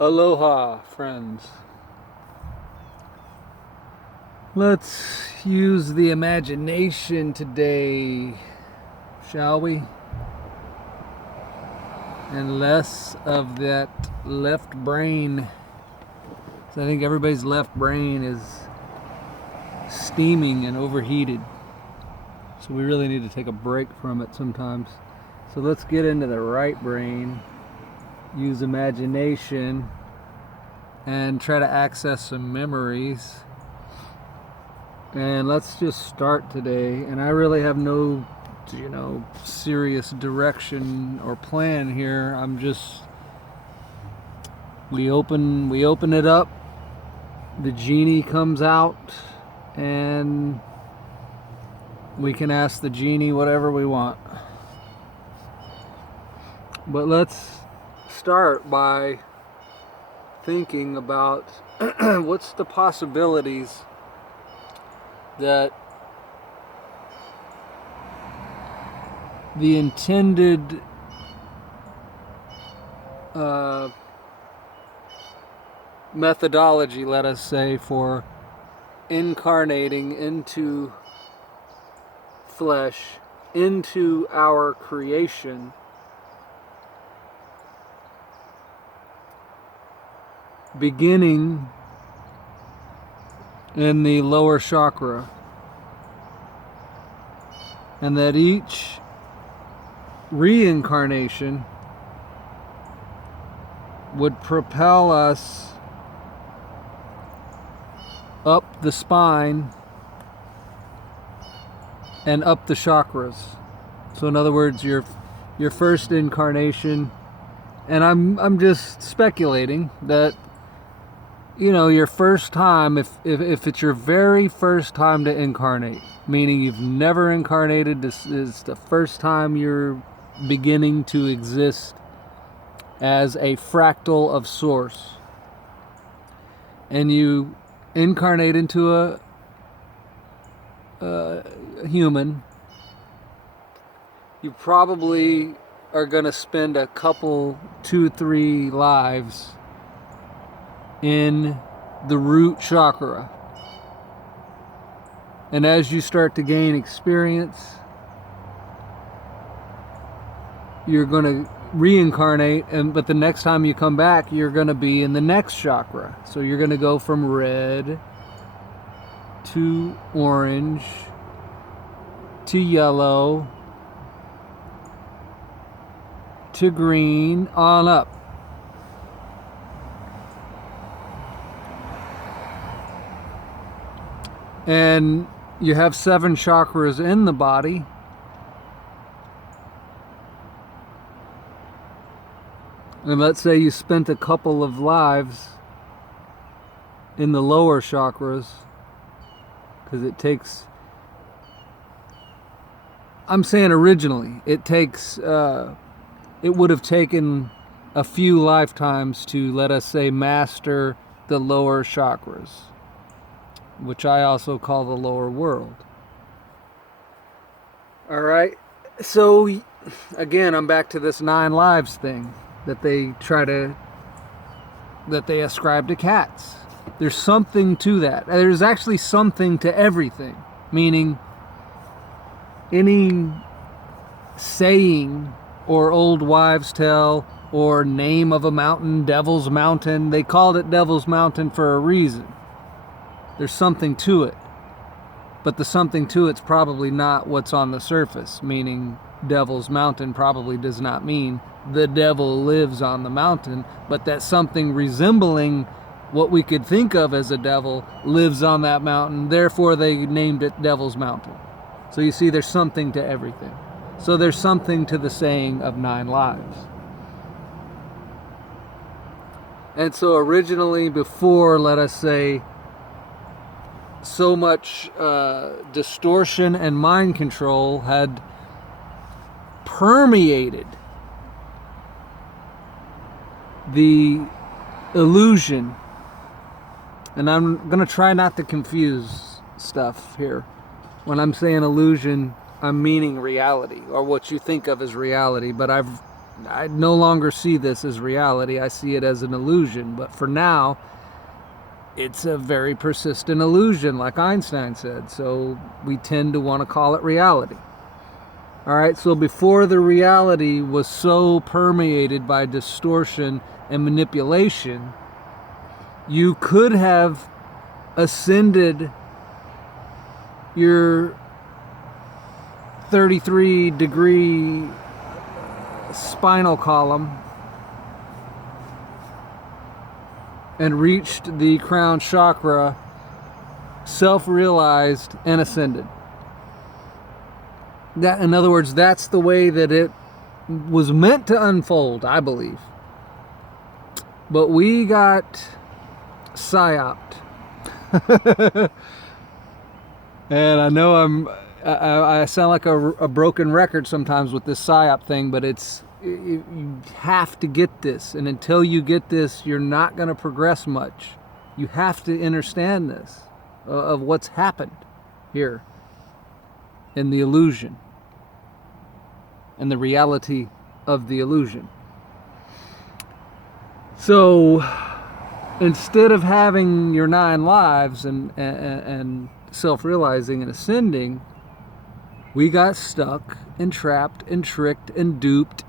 Aloha, friends. Let's use the imagination today, shall we? And less of that left brain. So I think everybody's left brain is steaming and overheated. So we really need to take a break from it sometimes. So let's get into the right brain. Use imagination and try to access some memories. And let's just start today. And I really have no, serious direction or plan here. I'm just, we open it up. The genie comes out and we can ask the genie whatever we want. But let's start by thinking about what's the possibilities that the intended methodology, let us say, for incarnating into flesh, into our creation, beginning in the lower chakra, and that each reincarnation would propel us up the spine and up the chakras. So in other words, your first incarnation, and I'm just speculating that your first time, if it's your very first time to incarnate, meaning you've never incarnated, this is the first time you're beginning to exist as a fractal of source, and you incarnate into a human, you probably are going to spend a couple, 2-3 lives in the root chakra. And as you start to gain experience, you're going to reincarnate, but the next time you come back, you're going to be in the next chakra. So you're going to go from red to orange to yellow to green on up. And you have 7 chakras in the body. And let's say you spent a couple of lives in the lower chakras, because it takes, I'm saying originally, it would have taken a few lifetimes to, let us say, master the lower chakras, which I also call the lower world. All right. So again, I'm back to this 9 lives thing that they ascribe to cats. There's something to that. There's actually something to everything, meaning any saying or old wives' tale or name of a mountain, Devil's Mountain, they called it Devil's Mountain for a reason. There's something to it, but the something to it's probably not what's on the surface, meaning Devil's Mountain probably does not mean the devil lives on the mountain, but that something resembling what we could think of as a devil lives on that mountain, therefore they named it Devil's Mountain. So you see, there's something to everything. So there's something to the saying of 9 lives. And so originally, before, let us say, so much distortion and mind control had permeated the illusion, and I'm going to try not to confuse stuff here. When I'm saying illusion, I'm meaning reality, or what you think of as reality, but I've I no longer see this as reality. I see it as an illusion. But for now, it's a very persistent illusion, like Einstein said. So we tend to want to call it reality. All right, so before the reality was so permeated by distortion and manipulation, you could have ascended your 33-degree spinal column and reached the crown chakra, self-realized, and ascended. That, in other words, that's the way that it was meant to unfold, I believe. But we got psyoped. And I know I sound like a broken record sometimes with this psyop thing, but you have to get this. And until you get this, you're not going to progress much. You have to understand this, of what's happened here in the illusion and the reality of the illusion. So instead of having your 9 lives and self-realizing and ascending, we got stuck and trapped and tricked and duped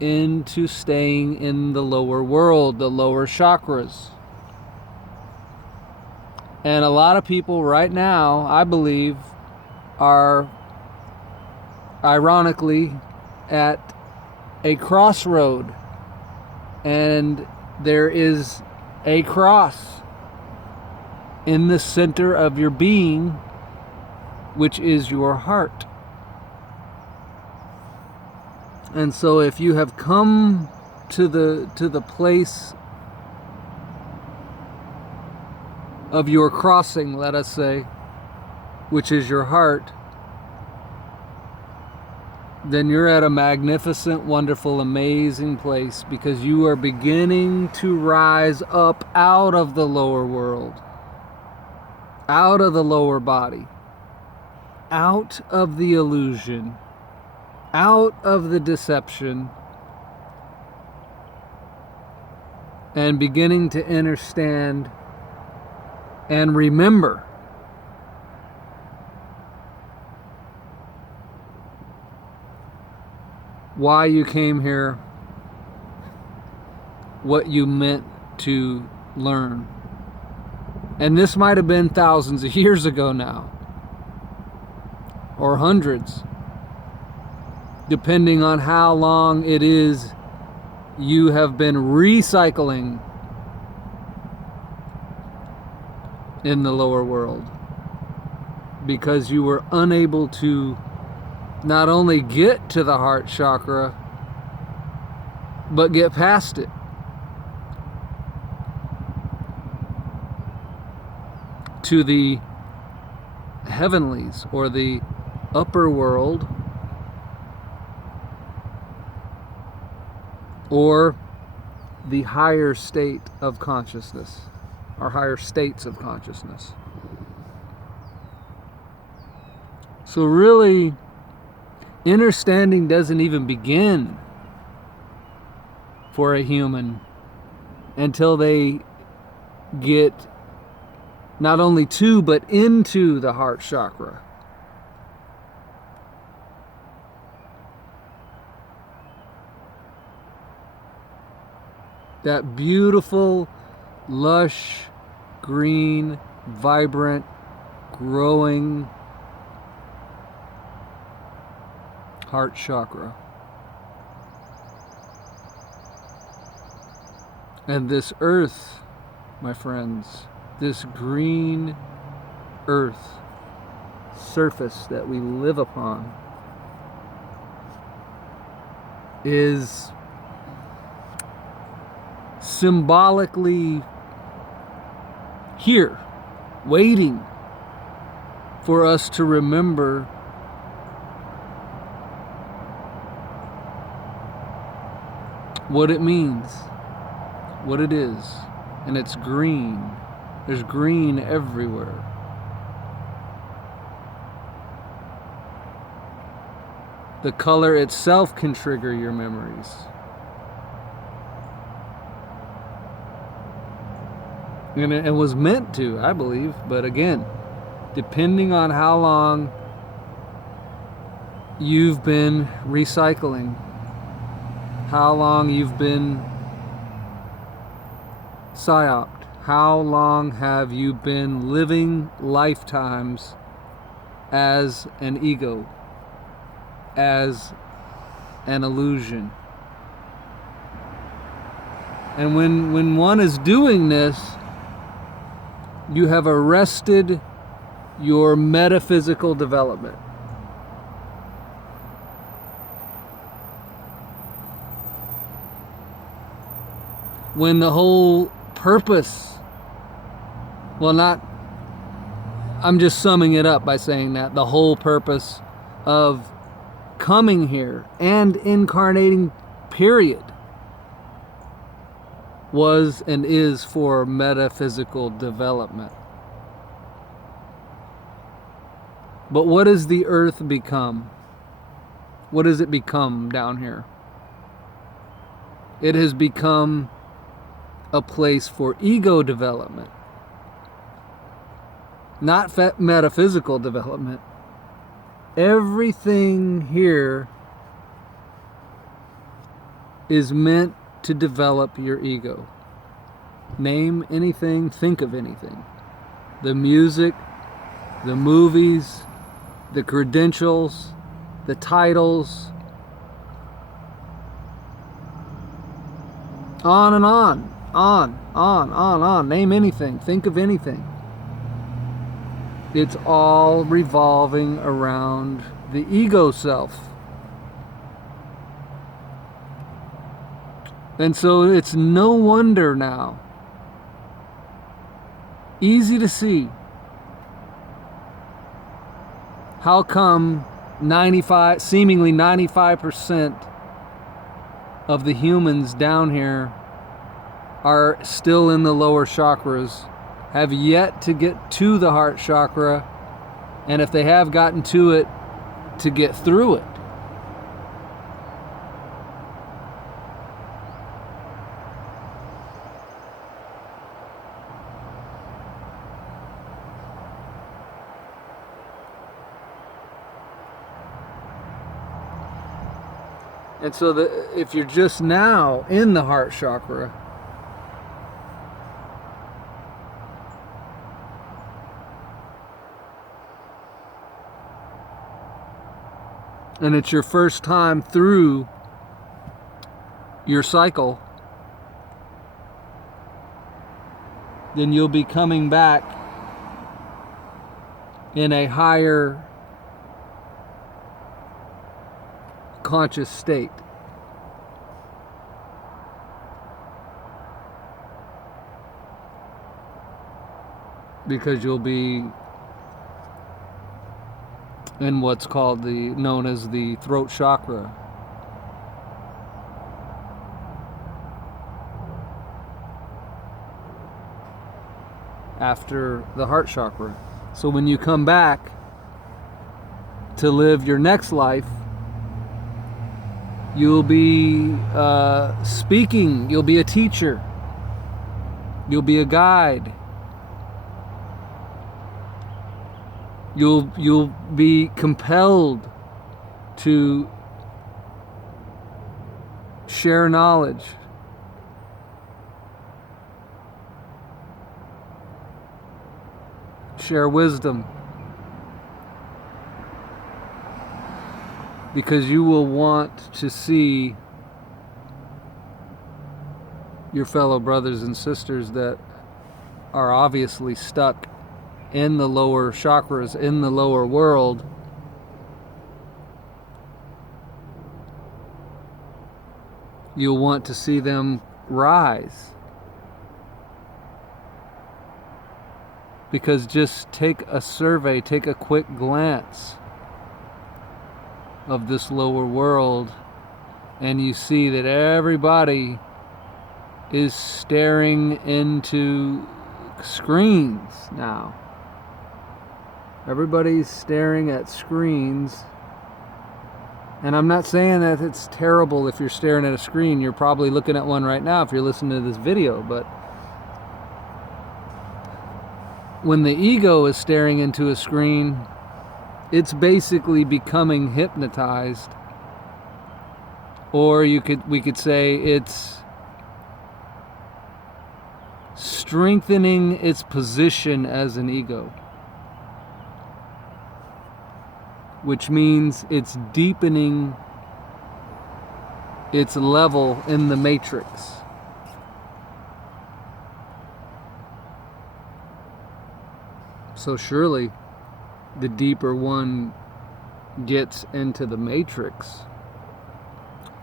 into staying in the lower world, the lower chakras. And a lot of people right now, I believe, are ironically at a crossroad, and there is a cross in the center of your being, which is your heart. And so if you have come to the place of your crossing, let us say, which is your heart, then you're at a magnificent, wonderful, amazing place, because you are beginning to rise up out of the lower world, out of the lower body, out of the illusion, out of the deception, and beginning to understand and remember why you came here, what you meant to learn. And this might have been thousands of years ago now, or hundreds, depending on how long it is you have been recycling in the lower world, because you were unable to not only get to the heart chakra, but get past it. To the heavenlies, or the upper world, or the higher state of consciousness, or higher states of consciousness. So really, understanding doesn't even begin for a human until they get not only to, but into the heart chakra. That beautiful, lush, green, vibrant, growing heart chakra. And this earth, my friends, this green earth surface that we live upon, is symbolically here, waiting for us to remember what it means, what it is. And it's green. There's green everywhere. The color itself can trigger your memories. And it was meant to, I believe. But again, depending on how long you've been recycling, how long you've been psyoped, how long have you been living lifetimes as an ego, as an illusion. And when one is doing this, you have arrested your metaphysical development. When the whole purpose, well, not, I'm just summing it up by saying that the whole purpose of coming here and incarnating, period, was and is for metaphysical development. But what does the earth become? What does it become down here? It has become a place for ego development, not metaphysical development. Everything here is meant to develop your ego. Name anything, think of anything. The music, the movies, the credentials, the titles, on and on. On. Name anything. Think of anything. It's all revolving around the ego self. And so it's no wonder now, easy to see, how come seemingly 95% of the humans down here are still in the lower chakras, have yet to get to the heart chakra, and if they have gotten to it, to get through it. And so if you're just now in the heart chakra, and it's your first time through your cycle, then you'll be coming back in a higher conscious state. Because you'll be in what's known as the throat chakra. After the heart chakra. So when you come back to live your next life, you'll be speaking, you'll be a teacher, you'll be a guide, you'll be compelled to share knowledge, share wisdom, because you will want to see your fellow brothers and sisters that are obviously stuck in the lower chakras, in the lower world, you'll want to see them rise. Because just take a survey, take a quick glance of this lower world, and you see that everybody is staring into screens now. Everybody's staring at screens. And I'm not saying that it's terrible if you're staring at a screen. You're probably looking at one right now if you're listening to this video, but when the ego is staring into a screen, it's basically becoming hypnotized. Or we could say it's strengthening its position as an ego, which means it's deepening its level in the matrix. So surely the deeper one gets into the matrix,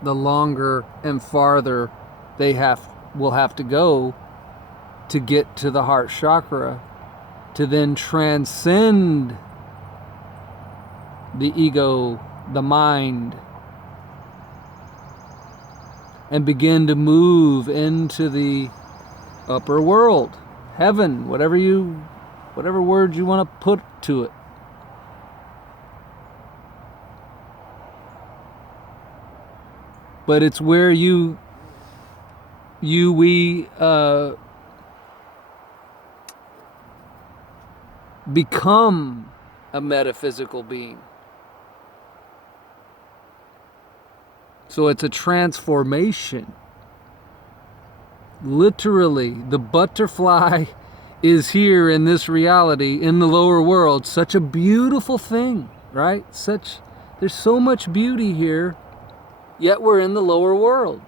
the longer and farther they will have to go to get to the heart chakra, to then transcend the ego, the mind, and begin to move into the upper world, heaven, whatever word you want to put to it. But it's where we become a metaphysical being. So it's a transformation. Literally, the butterfly is here in this reality, in the lower world. Such a beautiful thing, right? There's so much beauty here, yet we're in the lower world.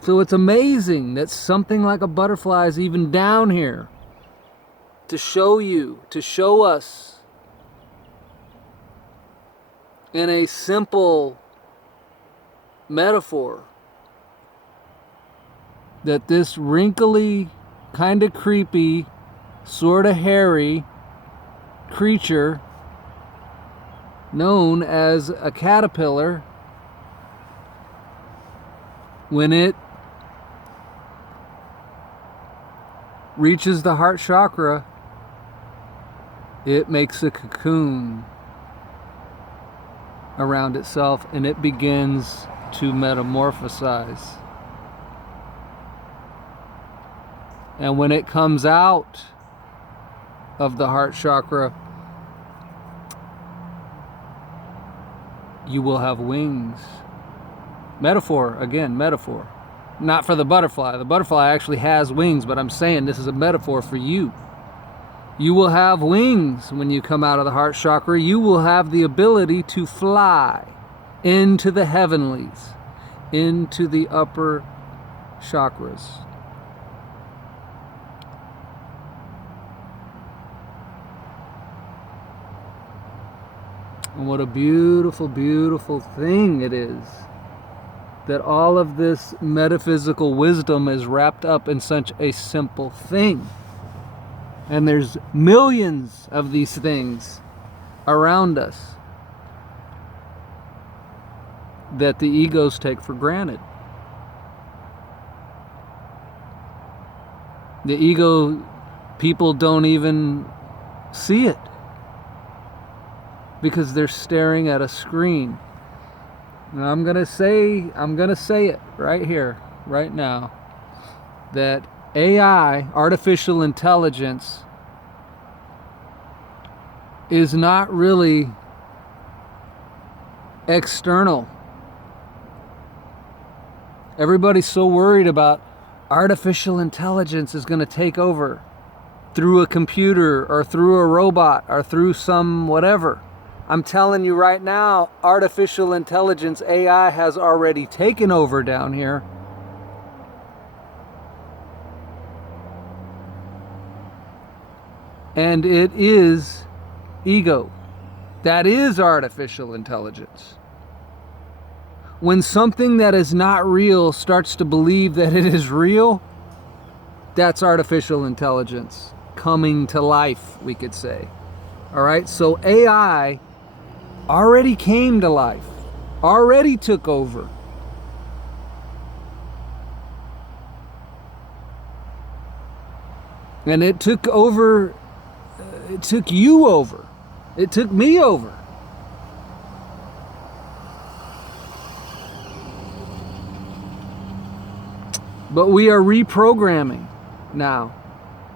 So it's amazing that something like a butterfly is even down here to show us in a simple metaphor that this wrinkly, kind of creepy, sort of hairy creature known as a caterpillar, when it reaches the heart chakra, it makes a cocoon around itself and it begins to metamorphosize. And when it comes out of the heart chakra, you will have wings. Metaphor, again, metaphor. Not for the butterfly. The butterfly actually has wings, but I'm saying this is a metaphor for you. You will have wings when you come out of the heart chakra. You will have the ability to fly into the heavenlies, into the upper chakras. And what a beautiful, beautiful thing it is that all of this metaphysical wisdom is wrapped up in such a simple thing. And there's millions of these things around us that the egos take for granted. The ego people don't even see it because they're staring at a screen. And I'm gonna say it right here, right now, that AI, artificial intelligence, is not really external. Everybody's so worried about artificial intelligence is going to take over through a computer or through a robot or through some whatever. I'm telling you right now, artificial intelligence, AI, has already taken over down here. And it is ego. That is artificial intelligence. When something that is not real starts to believe that it is real, that's artificial intelligence coming to life, we could say. All right, so AI already came to life, already took over. And it took over, it took you over, it took me over. But we are reprogramming now.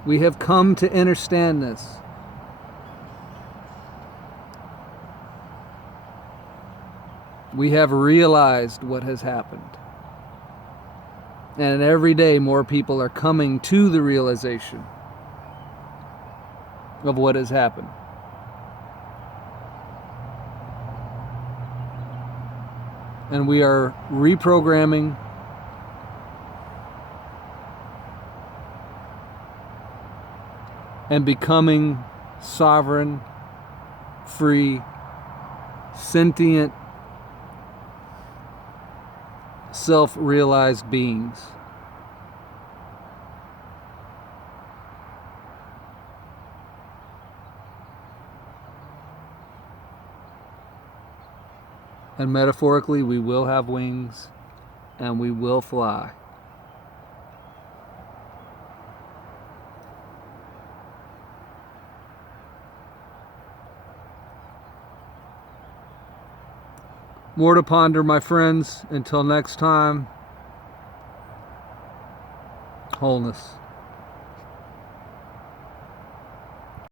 We have come to understand this. We have realized what has happened. And every day more people are coming to the realization of what has happened. And we are reprogramming and becoming sovereign, free, sentient, self-realized beings. And metaphorically, we will have wings and we will fly. More to ponder, my friends. Until next time, wholeness.